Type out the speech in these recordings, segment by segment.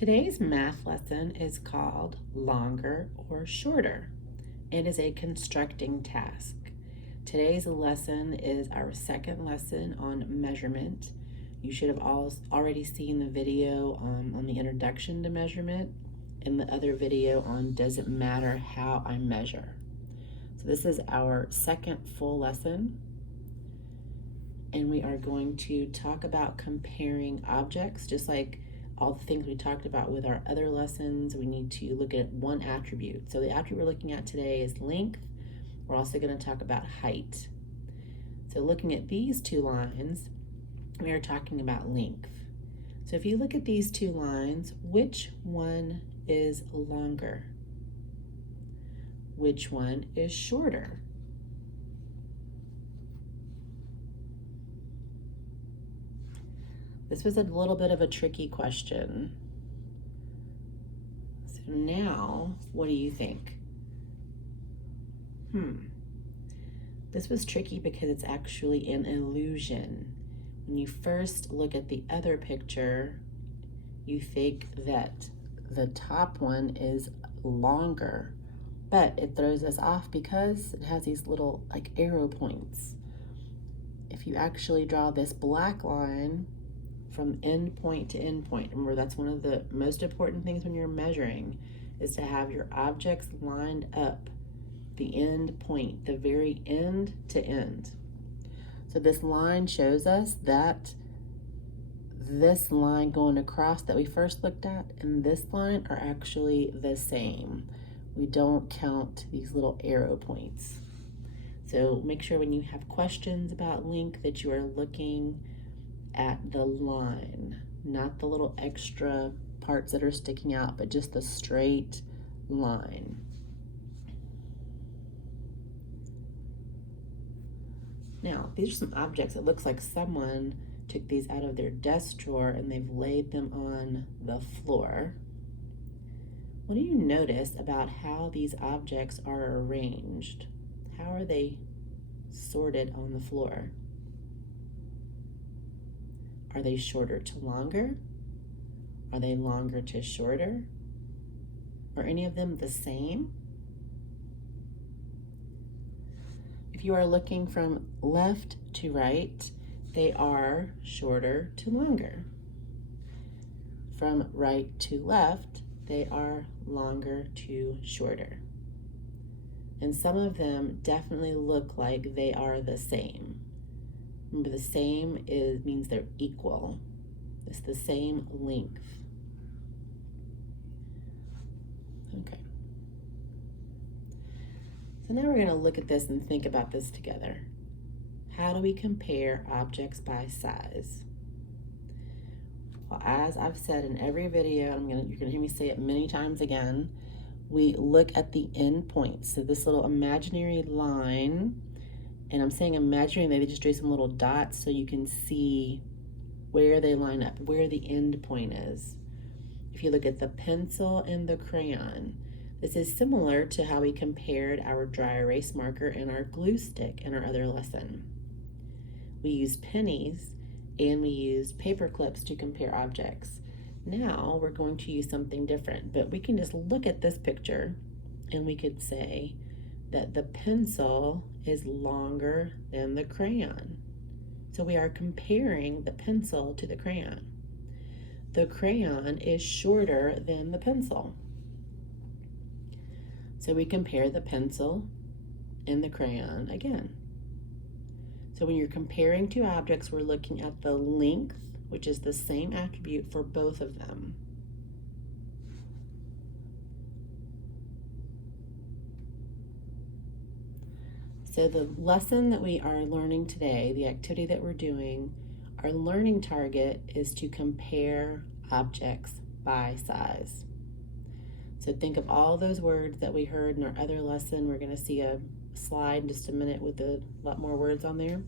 Today's math lesson is called Longer or Shorter. It is a constructing task. Today's lesson is our second lesson on measurement. You should have already seen the video on the introduction to measurement and the other video on does it matter how I measure. So this is our second full lesson, and we are going to talk about comparing objects. Just like all the things we talked about with our other lessons, we need to look at one attribute. So the attribute we're looking at today is length. We're also going to talk about height. So looking at these two lines, we are talking about length. So if you look at these two lines, which one is longer? Which one is shorter? This was a little bit of a tricky question. So now, what do you think? This was tricky because it's actually an illusion. When you first look at the other picture, you think that the top one is longer, but it throws us off because it has these little like arrow points. If you actually draw this black line from end point to end point, remember that's one of the most important things when you're measuring, is to have your objects lined up, the end point, the very end to end. So this line shows us that this line going across that we first looked at and this line are actually the same. We don't count these little arrow points. So make sure when you have questions about length that you are looking at the line, not the little extra parts that are sticking out, but just the straight line. Now, these are some objects. It looks like someone took these out of their desk drawer and they've laid them on the floor. What do you notice about how these objects are arranged? How are they sorted on the floor? Are they shorter to longer? Are they longer to shorter? Are any of them the same? If you are looking from left to right, they are shorter to longer. From right to left, they are longer to shorter. And some of them definitely look like they are the same. Remember, the same means they're equal. It's the same length. Okay. So now we're going to look at this and think about this together. How do we compare objects by size? Well, as I've said in every video, you're going to hear me say it many times again, we look at the end points. So this little imaginary line, and I'm saying imaginary, maybe just drew some little dots so you can see where they line up, where the end point is. If you look at the pencil and the crayon, this is similar to how we compared our dry erase marker and our glue stick in our other lesson. We used pennies and we used paper clips to compare objects. Now we're going to use something different, but we can just look at this picture and we could say that the pencil is longer than the crayon. So we are comparing the pencil to the crayon. The crayon is shorter than the pencil. So we compare the pencil and the crayon again. So when you're comparing two objects, we're looking at the length, which is the same attribute for both of them. So the lesson that we are learning today, the activity that we're doing, our learning target is to compare objects by size. So think of all those words that we heard in our other lesson. We're going to see a slide in just a minute with a lot more words on there.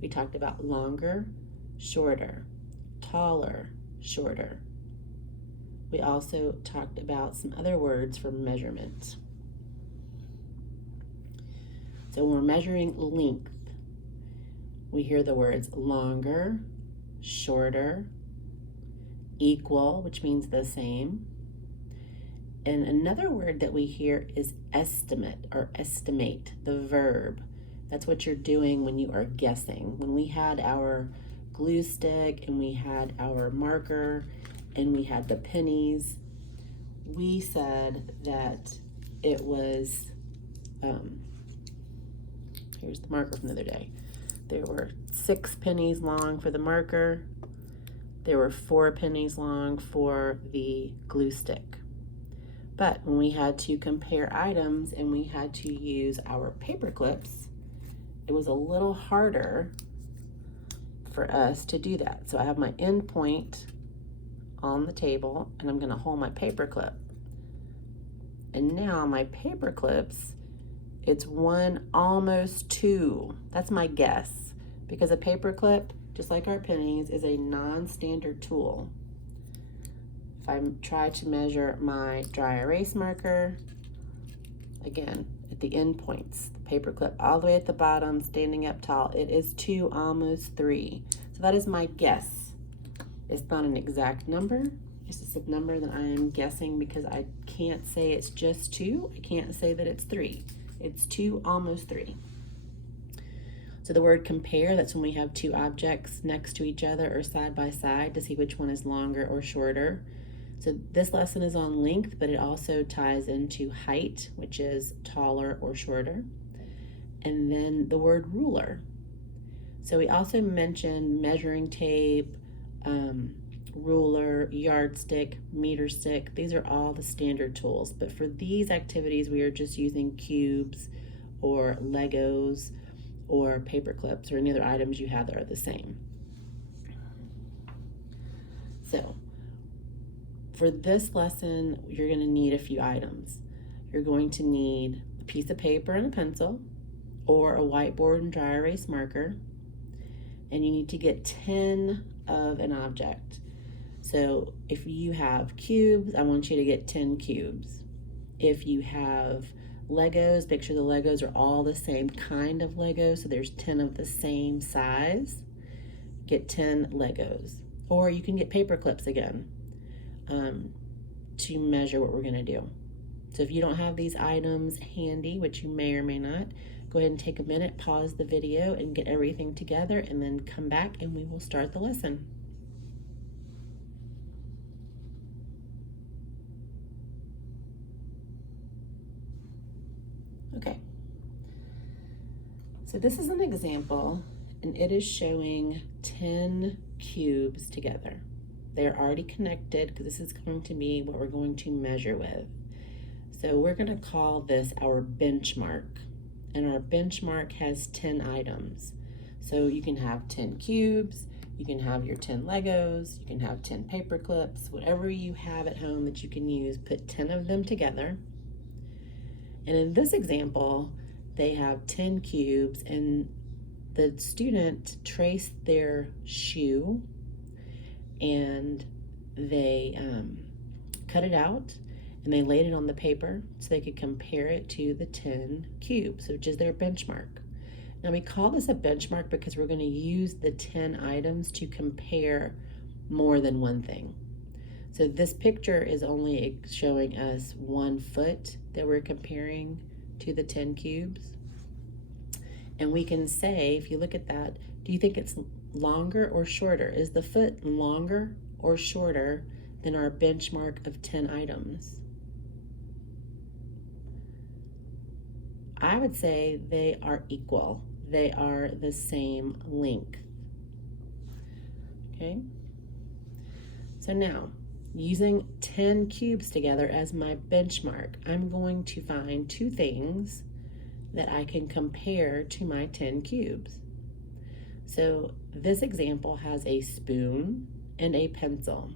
We talked about longer, shorter, taller, shorter. We also talked about some other words for measurement. So when we're measuring length, we hear the words longer, shorter, equal, which means the same. And another word that we hear is estimate or estimate, the verb. That's what you're doing when you are guessing. When we had our glue stick and we had our marker and we had the pennies, we said that it was, here's the marker from the other day. There were 6 pennies long for the marker. There were 4 pennies long for the glue stick. But when we had to compare items and we had to use our paper clips, it was a little harder for us to do that. So I have my end point on the table and I'm gonna hold my paper clip. And now my paper clips, it's 1, almost 2. That's my guess, because a paper clip, just like our pennies, is a non-standard tool. If I try to measure my dry erase marker, again, at the end points, the paper clip all the way at the bottom, standing up tall, it is 2, almost 3. So that is my guess. It's not an exact number. It's just a number that I am guessing because I can't say it's just 2. I can't say that it's 3. It's 2, almost 3. So the word compare, that's when we have 2 objects next to each other or side by side to see which one is longer or shorter. So this lesson is on length, but it also ties into height, which is taller or shorter. And then the word ruler. So we also mentioned measuring tape, ruler, yardstick, meter stick. These are all the standard tools. But for these activities, we are just using cubes or Legos or paper clips or any other items you have that are the same. So for this lesson, you're going to need a few items. You're going to need a piece of paper and a pencil, or a whiteboard and dry erase marker, and you need to get 10 of an object. So if you have cubes, I want you to get 10 cubes. If you have Legos, make sure the Legos are all the same kind of Legos, so there's 10 of the same size. Get 10 Legos. Or you can get paper clips again. To measure what we're going to do. So if you don't have these items handy, which you may or may not, go ahead and take a minute, pause the video, and get everything together, and then come back and we will start the lesson. Okay. So this is an example, and it is showing 10 cubes together. They're already connected because this is going to be what we're going to measure with. So we're going to call this our benchmark. And our benchmark has 10 items. So you can have 10 cubes, you can have your 10 Legos, you can have 10 paper clips, whatever you have at home that you can use, put 10 of them together. And in this example, they have 10 cubes and the student traced their shoe and they cut it out and they laid it on the paper so they could compare it to the 10 cubes, which is their benchmark. Now we call this a benchmark because we're going to use the 10 items to compare more than one thing. So this picture is only showing us 1 foot that we're comparing to the 10 cubes. And we can say, if you look at that, do you think it's longer or shorter? Is the foot longer or shorter than our benchmark of 10 items? I would say they are equal. They are the same length. Okay? So now, using 10 cubes together as my benchmark, I'm going to find 2 things that I can compare to my 10 cubes. So this example has a spoon and a pencil.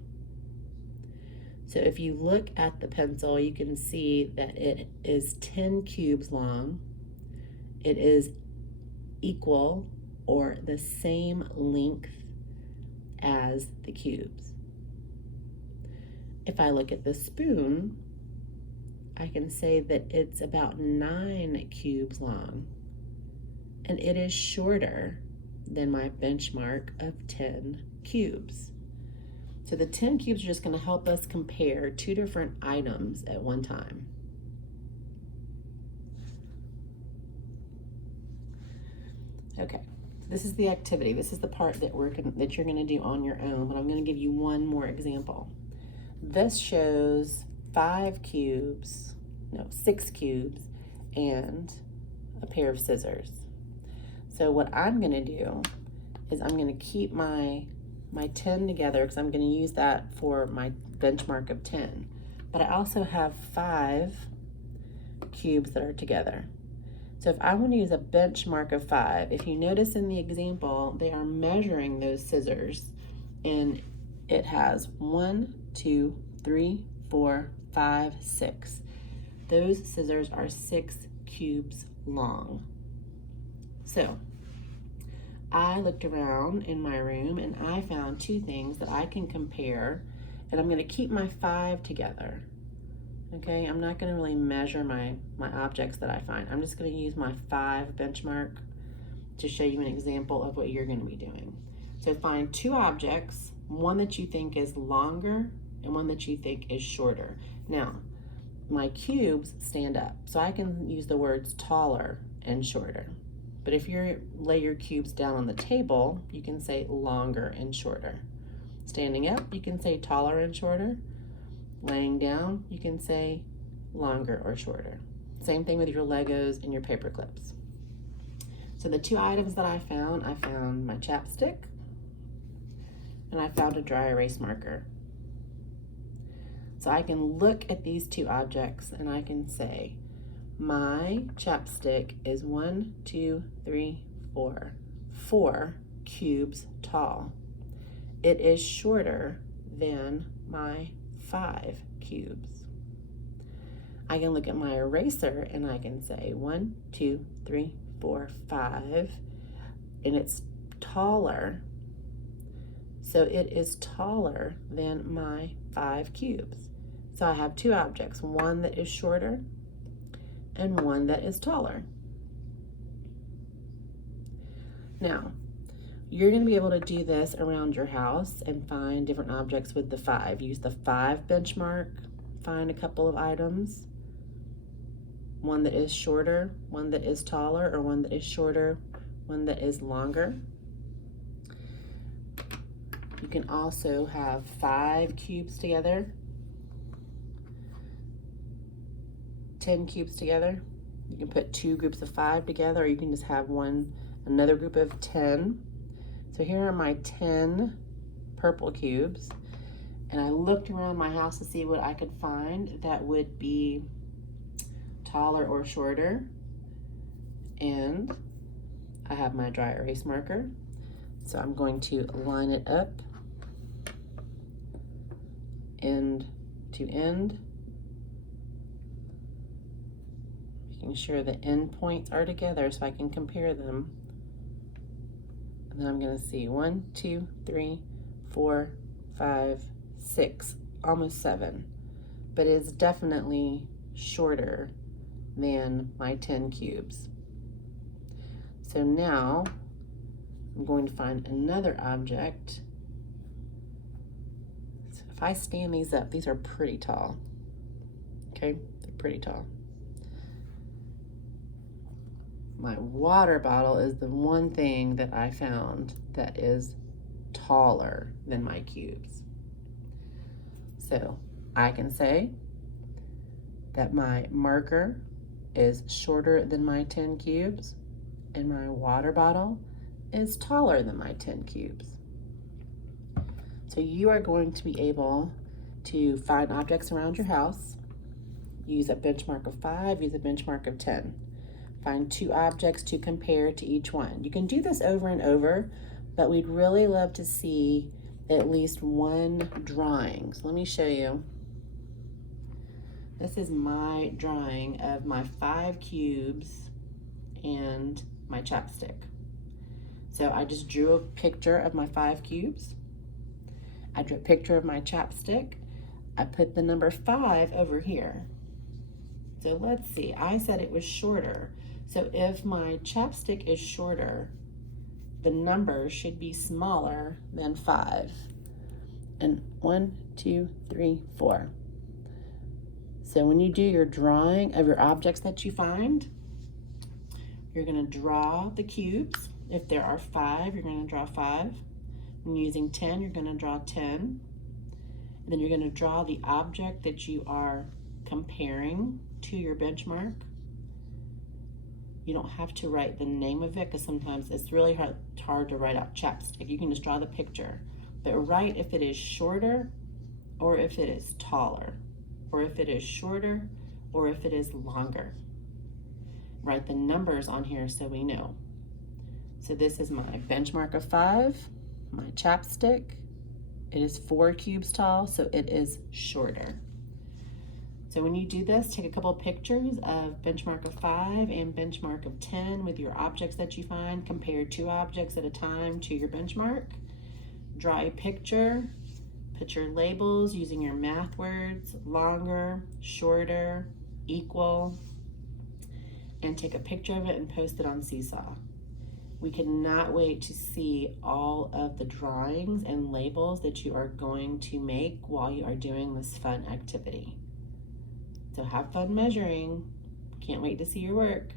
So if you look at the pencil, you can see that it is 10 cubes long. It is equal or the same length as the cubes. If I look at the spoon, I can say that it's about 9 cubes long, and it is shorter than my benchmark of 10 cubes. So the 10 cubes are just going to help us compare two different items at one time. Okay, so this is the activity. This is the part that that you're going to do on your own, but I'm going to give you one more example. This shows 6 cubes, and a pair of scissors. So what I'm going to do is I'm going to keep my 10 together because I'm going to use that for my benchmark of 10. But I also have 5 cubes that are together. So if I want to use a benchmark of 5, if you notice in the example, they are measuring those scissors, and it has 1, 2, 3, 4, 5, 6. Those scissors are 6 cubes long. So I looked around in my room and I found 2 things that I can compare, and I'm going to keep my 5 together. Okay, I'm not going to really measure my objects that I find. I'm just going to use my 5 benchmark to show you an example of what you're going to be doing. So find 2 objects, one that you think is longer and one that you think is shorter. Now, my cubes stand up, so I can use the words taller and shorter. But if you lay your cubes down on the table, you can say longer and shorter. Standing up, you can say taller and shorter. Laying down, you can say longer or shorter. Same thing with your Legos and your paper clips. So the 2 items that I found my chapstick and I found a dry erase marker. So I can look at these 2 objects and I can say, my chapstick is 1, 2, 3, 4 cubes tall. It is shorter than my 5 cubes. I can look at my eraser and I can say 1, 2, 3, 4, 5, and it's taller. So it is taller than my 5 cubes. So I have 2 objects, one that is shorter and one that is taller. Now, you're going to be able to do this around your house and find different objects with the 5. Use the 5 benchmark, find a couple of items, one that is shorter, one that is taller, or one that is shorter, one that is longer. You can also have 5 cubes together, 10 cubes together. You can put 2 groups of 5 together, or you can just have another group of 10. So here are my 10 purple cubes, and I looked around my house to see what I could find that would be taller or shorter, and I have my dry erase marker. So I'm going to line it up end to end, making sure the end points are together so I can compare them. And then I'm going to see 1, 2, 3, 4, 5, 6, almost 7. But it is definitely shorter than my 10 cubes. So now I'm going to find another object. So if I stand these up, these are pretty tall. Okay, they're pretty tall. My water bottle is the one thing that I found that is taller than my cubes. So I can say that my marker is shorter than my 10 cubes and my water bottle is taller than my 10 cubes. So you are going to be able to find objects around your house, use a benchmark of 5, use a benchmark of 10. Find 2 objects to compare to each one. You can do this over and over, but we'd really love to see at least one drawing. So let me show you. This is my drawing of my 5 cubes and my chapstick. So I just drew a picture of my 5 cubes. I drew a picture of my chapstick. I put the number 5 over here. So let's see, I said it was shorter. So if my chapstick is shorter, the number should be smaller than 5. and 1, 2, 3, 4. So when you do your drawing of your objects that you find, you're going to draw the cubes. If there are 5, you're going to draw 5. When using 10, you're going to draw 10. And then you're going to draw the object that you are comparing to your benchmark. You don't have to write the name of it because sometimes it's really hard to write out chapstick. You can just draw the picture. But write if it is shorter or if it is taller, or if it is shorter or if it is longer. Write the numbers on here so we know. So this is my benchmark of 5, my chapstick. It is 4 cubes tall, so it is shorter. So when you do this, take a couple pictures of benchmark of 5 and benchmark of 10 with your objects that you find. Compare 2 objects at a time to your benchmark. Draw a picture, put your labels using your math words, longer, shorter, equal, and take a picture of it and post it on Seesaw. We cannot wait to see all of the drawings and labels that you are going to make while you are doing this fun activity. So have fun measuring. Can't wait to see your work.